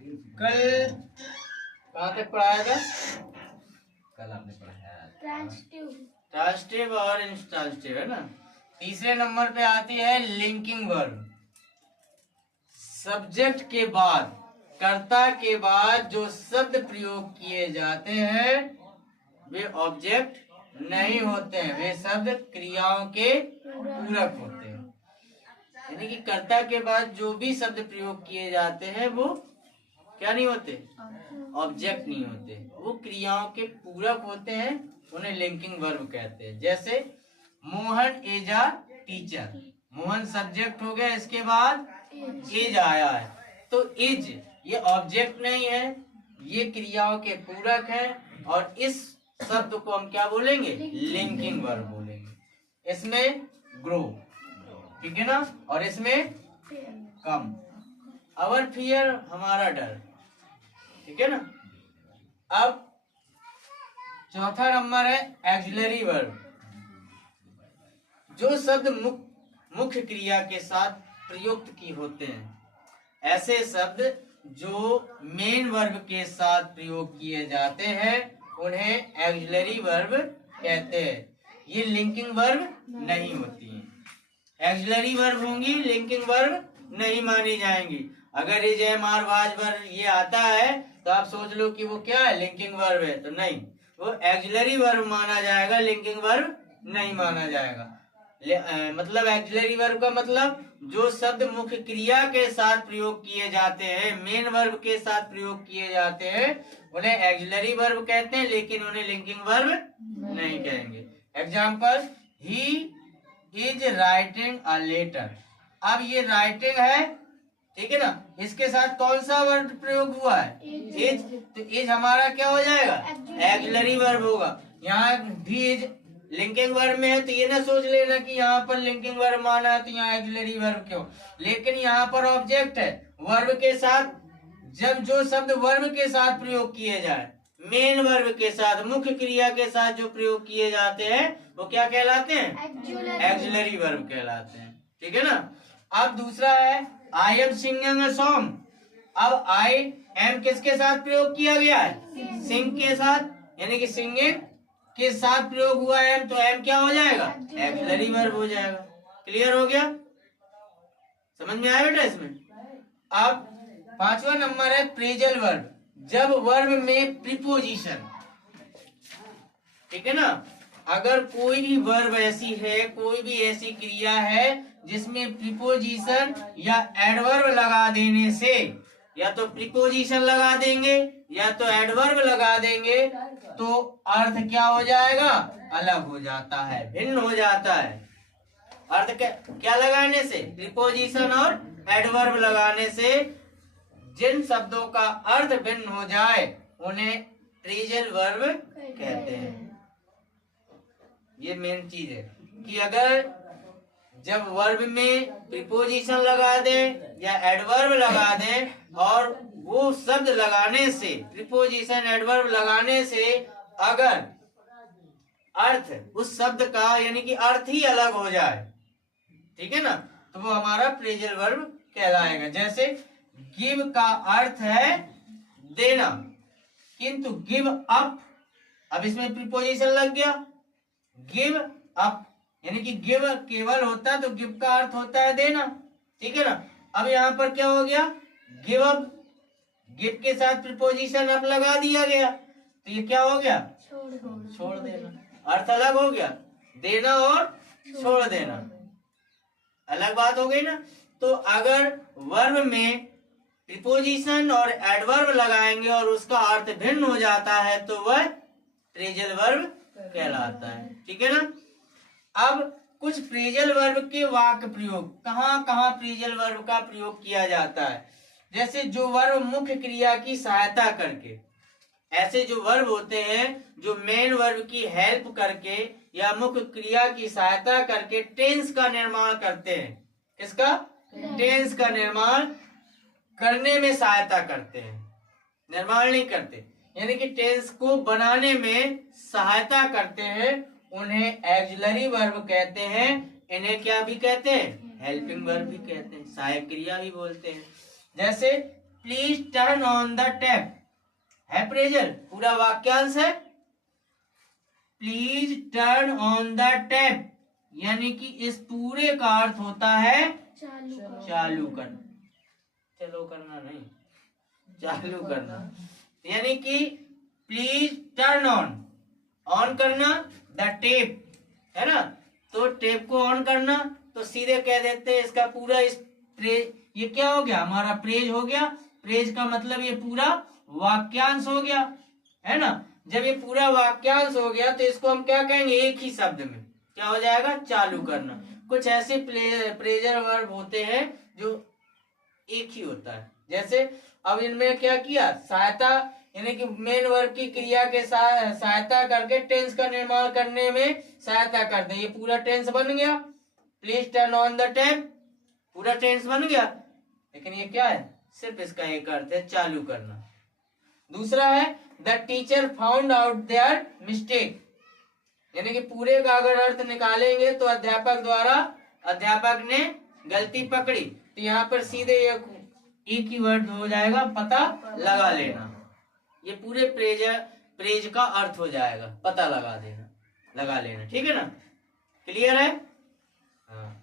कल कहाँ तक पढ़ाया था? कल आपने पढ़ाया ट्रांजिटिव और इंट्रांजिटिव, है ना। तीसरे नंबर पे आती है लिंकिंग वर्ब। सब्जेक्ट के बाद, कर्ता के बाद जो शब्द प्रयोग किए जाते हैं वे ऑब्जेक्ट नहीं होते हैं, वे शब्द क्रियाओं के पूरक होते हैं। यानी कि कर्ता के बाद जो भी शब्द प्रयोग किए जाते हैं वो क्या नहीं होते, ऑब्जेक्ट नहीं होते, वो क्रियाओं के पूरक होते हैं, उन्हें लिंकिंग वर्ब कहते हैं। जैसे Mohan is a teacher, Mohan subject हो गया, इसके बाद इज आया है, तो इज ये ऑब्जेक्ट नहीं है, ये क्रियाओं के पूरक है, और इस शब्द को हम क्या बोलेंगे, लिंकिंग वर्ब बोलेंगे। इसमें ग्रो, ठीक है ना, और इसमें कम। अवर फियर, हमारा डर, ठीक है ना। अब चौथा नंबर है एक्सिलरी वर्ब। जो शब्द मुख्य क्रिया के साथ प्रयुक्त की होते हैं, ऐसे शब्द जो मेन वर्ब के साथ प्रयोग किए जाते हैं उन्हें एक्सिलरी वर्ब कहते हैं। ये लिंकिंग वर्ब नहीं होती है। एक्सिलरी वर्ब होंगी, लिंकिंग वर्ब नहीं मानी जाएंगी। अगर is am are was were ये आता है तो आप सोच लो कि वो क्या है, लिंकिंग वर्ब है, तो नहीं, वो एक्सिलरी वर्ब माना जाएगा, लिंकिंग वर्ब नहीं माना जाएगा। मतलब एक्सिलरी वर्ब का मतलब जो शब्द मुख्य क्रिया के साथ प्रयोग किए जाते हैं, मेन वर्ब के साथ प्रयोग किए जाते हैं, उन्हें एक्सिलरी वर्ब कहते हैं, लेकिन उन्हें लिंकिंग वर्ब नहीं कहेंगे। Example, he is writing a letter. अब ये राइटिंग है, ठीक है ना, इसके साथ कौन सा वर्ब प्रयोग हुआ है, इज, तो इज हमारा क्या हो जाएगा, एक्सिलरी वर्ब होगा। यहाँ भी इज लिंकिंग वर्ब में है, तो ये ना सोच लेना कि यहाँ पर लिंकिंग वर्ब माना है तो यहाँ एक्सिलरी वर्ब क्यों, लेकिन यहाँ पर ऑब्जेक्ट है वर्ब के साथ। जब जो शब्द वर्ब के साथ प्रयोग किए जाए, मेन वर्ब के साथ, मुख्य क्रिया के साथ जो प्रयोग किए जाते हैं वो क्या कहलाते हैं, एक्सिलरी वर्ब कहलाते हैं, ठीक है ना। अब दूसरा है I am singing a song. अब आई एम किसके साथ प्रयोग किया गया है, सिंग के साथ, यानी कि सिंगिंग के साथ प्रयोग हुआ एम, तो एम क्या हो जाएगा, एक्सिलरी वर्ब हो जाएगा। क्लियर हो गया, समझ में आया बेटा इसमें। अब पांचवा नंबर है प्रेजल वर्ब। जब वर्ब में प्रीपोजिशन, ठीक है ना, अगर कोई भी वर्ब ऐसी है, कोई भी ऐसी क्रिया है जिसमें प्रीपोजिशन या एडवर्ब लगा देने से, या तो प्रीपोजिशन लगा देंगे या तो एडवर्ब लगा देंगे, तो अर्थ क्या हो जाएगा, अलग हो जाता है, भिन्न हो जाता है। अर्थ क्या लगाने से, प्रीपोजिशन और एडवर्ब लगाने से जिन शब्दों का अर्थ भिन्न हो जाए उन्हें प्रेजल वर्ब कहते हैं। ये मेन चीज है कि अगर जब वर्ब में प्रीपोजिशन लगा दें या एडवर्ब लगा दें, और वो शब्द लगाने से, प्रीपोजिशन एडवर्ब लगाने से अगर अर्थ उस शब्द का, यानी कि अर्थ ही अलग हो जाए, ठीक है ना, तो वो हमारा प्रेजल वर्ब कहलाएगा। जैसे गिव का अर्थ है देना, किंतु गिव अप, अब इसमें प्रीपोजिशन लग गया, गिव अप, यानी कि गिव केवल होता है तो गिव का अर्थ होता है देना, ठीक है ना। अब यहाँ पर क्या हो गया, गिव अप, गिव के साथ प्रीपोजिशन अप लगा दिया गया, तो ये क्या हो गया, छोड़ देना, अर्थ अलग हो गया, देना और छोड़ देना, अलग बात हो गई ना। तो अगर वर्ब में प्रीपोजिशन और एडवर्ब लगाएंगे और उसका अर्थ भिन्न हो जाता है तो वह प्रेजल वर्ब कहलाता है, ठीक है ना। अब कुछ प्रेजल वर्ब के वाक्य प्रयोग, कहाँ कहाँ प्रेजल वर्ब का प्रयोग किया जाता है। जैसे जो वर्ब मुख्य क्रिया की सहायता करके, ऐसे जो वर्ब होते हैं जो मेन वर्ब की हेल्प करके या मुख्य क्रिया की सहायता करके टेंस का निर्माण करते हैं। किसका, टेंस का निर्माण करने में सहायता करते हैं, निर्माण नहीं करते, यानी कि टेंस को बनाने में सहायता करते हैं, उन्हें एक्सिलरी वर्ब कहते हैं। इन्हें क्या भी कहते हैं, हेल्पिंग वर्ब भी कहते हैं, सहायक क्रिया भी बोलते हैं। जैसे please turn on the tap है प्रेजर, पूरा वाक्यांश है। Please turn on the tap यानी कि इस पूरे का अर्थ होता है चालू करना, चलो करना नहीं, चालू करना। यानी कि प्लीज टर्न ऑन करना द टेप है ना, तो टेप को ऑन करना, तो सीधे कह देते हैं इसका पूरा इस प्रेज, ये क्या हो गया हमारा प्रेज हो गया। प्रेज का मतलब ये पूरा वाक्यांश हो गया है ना। जब ये पूरा वाक्यांश हो गया तो इसको हम क्या कहेंगे, एक ही शब्द में क्या हो जाएगा, चालू करना। कुछ ऐसे प्रेजर वर्ब होते हैं जो एक ही होता है, जैसे अब इनमें क्या किया, सहायता यानी कि मेन वर्ब की क्रिया के साथ सहायता करके टेंस का निर्माण करने में सहायता कर दे, ये पूरा टेंस बन गया। Please turn on the tap पूरा टेंस बन गया, लेकिन ये क्या है, सिर्फ इसका एक अर्थ है चालू करना। दूसरा है the teacher found out their mistake, यानी कि पूरे का अगर अर्थ निकालेंगे तो अध्यापक ने गलती पकड़ी, तो यहाँ पर सीधे एक ही वर्ड हो जाएगा, पता लगा लेना। ये पूरे प्रेज का अर्थ हो जाएगा, पता लगा लेना। ठीक है ना, क्लियर है। हाँ